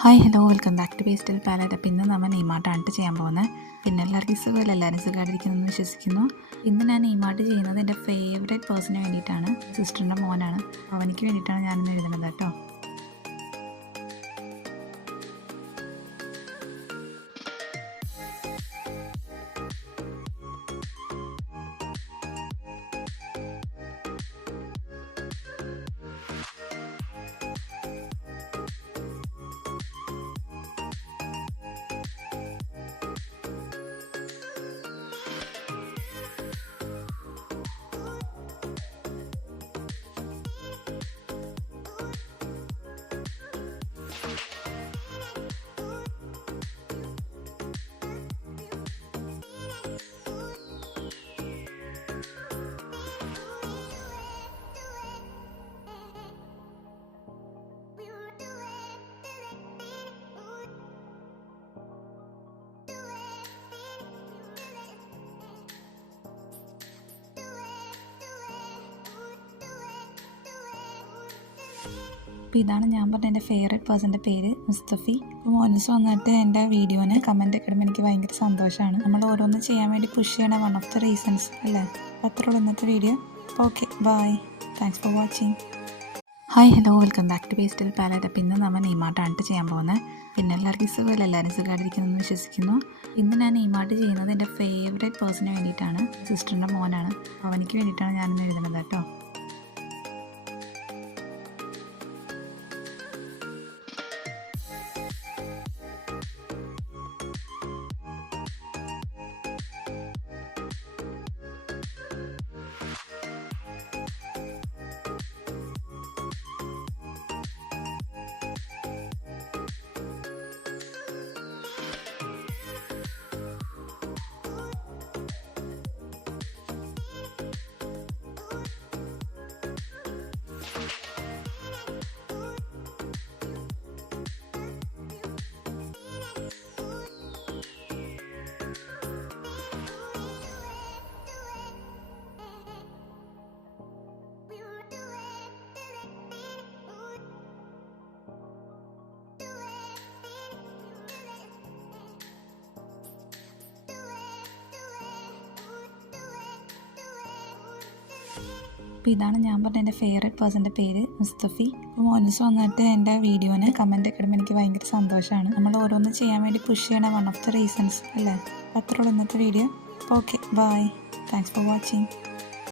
Hi hello welcome back to pastel palette. അപ്പോൾ ഇന്ന് നമ്മൾ നെയ്മാട്ടാണ് ചെയ്യാൻ പോകുന്നത്. പിന്നെ എല്ലാവർക്കും സുഖമില്ല, എല്ലാവരും സുഖമായിട്ടിരിക്കുന്നു വിശ്വസിക്കുന്നു. ഇന്ന് ഞാൻ നെയ്മാട്ട് ചെയ്യുന്നത് എൻ്റെ ഫേവറേറ്റ് പേഴ്സണിന് വേണ്ടിയിട്ടാണ്. സിസ്റ്ററിൻ്റെ മോനാണ്, അവനിക്ക് വേണ്ടിയിട്ടാണ് ഞാനിന്ന് എഴുതുന്നത് കേട്ടോ. അപ്പോൾ ഇതാണ് ഞാൻ പറഞ്ഞ എൻ്റെ ഫേവറേറ്റ് പേഴ്സൻ്റെ പേര്, മുസ്തഫി. അപ്പോൾ മോനസ് വന്നിട്ട് എൻ്റെ വീഡിയോന് കമൻ്റ് ഒക്കെ ഇടുമ്പോൾ എനിക്ക് ഭയങ്കര സന്തോഷമാണ്. നമ്മൾ ഓരോന്ന് ചെയ്യാൻ വേണ്ടി പുഷ് ചെയ്യണ വൺ ഓഫ് ദ റീസൺസ് അല്ലേ. അത്രയുള്ള ഇന്നത്തെ video. Okay, bye, thanks for watching. Hi hello welcome back to pastel palette. അപ്പോൾ ഇന്ന് നമ്മൾ നെയ്മാട്ടാണ് ചെയ്യാൻ പോകുന്നത്. പിന്നെ എല്ലാവർക്കും സുഖമില്ല, എല്ലാവരും സുഖമായിട്ടിരിക്കുന്നു വിശ്വസിക്കുന്നു. ഇന്ന് ഞാൻ നെയ്മാട്ട് ചെയ്യുന്നത് എൻ്റെ ഫേവറേറ്റ് പേഴ്സണിന് വേണ്ടിയിട്ടാണ്. സിസ്റ്ററിൻ്റെ മോനാണ്, അവനിക്ക് വേണ്ടിയിട്ടാണ് ഞാനിന്ന് എഴുതുന്നത് കേട്ടോ. അപ്പോൾ ഇതാണ് ഞാൻ പറഞ്ഞ എൻ്റെ ഫേവറേറ്റ് പേഴ്സൻ്റെ പേര്, മുസ്തഫി. അപ്പോൾ മോനസ് വന്നിട്ട് എൻ്റെ വീഡിയോന് കമൻ്റ് ഒക്കെ ഇടുമ്പോൾ എനിക്ക് ഭയങ്കര സന്തോഷമാണ്. നമ്മൾ ഓരോന്ന് ചെയ്യാൻ വേണ്ടി പുഷ് ചെയ്യണ വൺ ഓഫ് ദ റീസൺസ് അല്ലേ. അത്രയുള്ള ഇന്നത്തെ video. Okay, bye, thanks for watching.